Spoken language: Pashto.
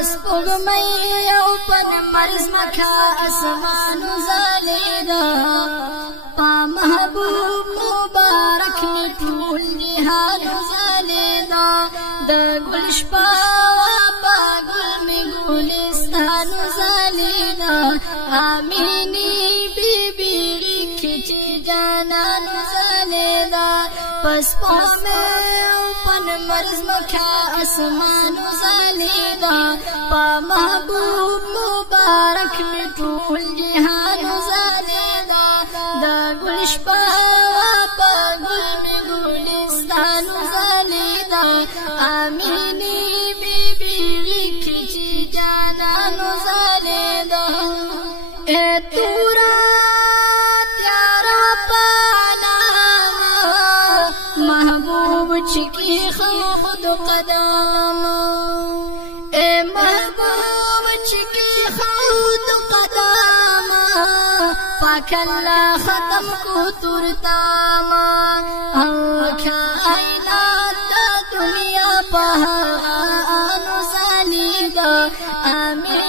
پس پغمی او پن مرز مکا اسمان زالیدا پا محبوب مبارک می ټول جهان زالیدا د گلشپا پا گل می گلستان زالیدا آمینی بی بی ریکچی جانان زالیدا پس پغمی او پن مرز مکا اسمان زالیدا پا محبوب مبارک می ټول جهان زالیدا دا گلشپا پا گل می گلستان زالیدا آمینی بی بی ریکچی جانان زالیدا اے تورا تیارا پانا محبوب چکی خود قدم اے محبوب چکی خود قدم پاک اللہ ختم کو ترتاما کائنات دنیا پہانو زالیدا آمین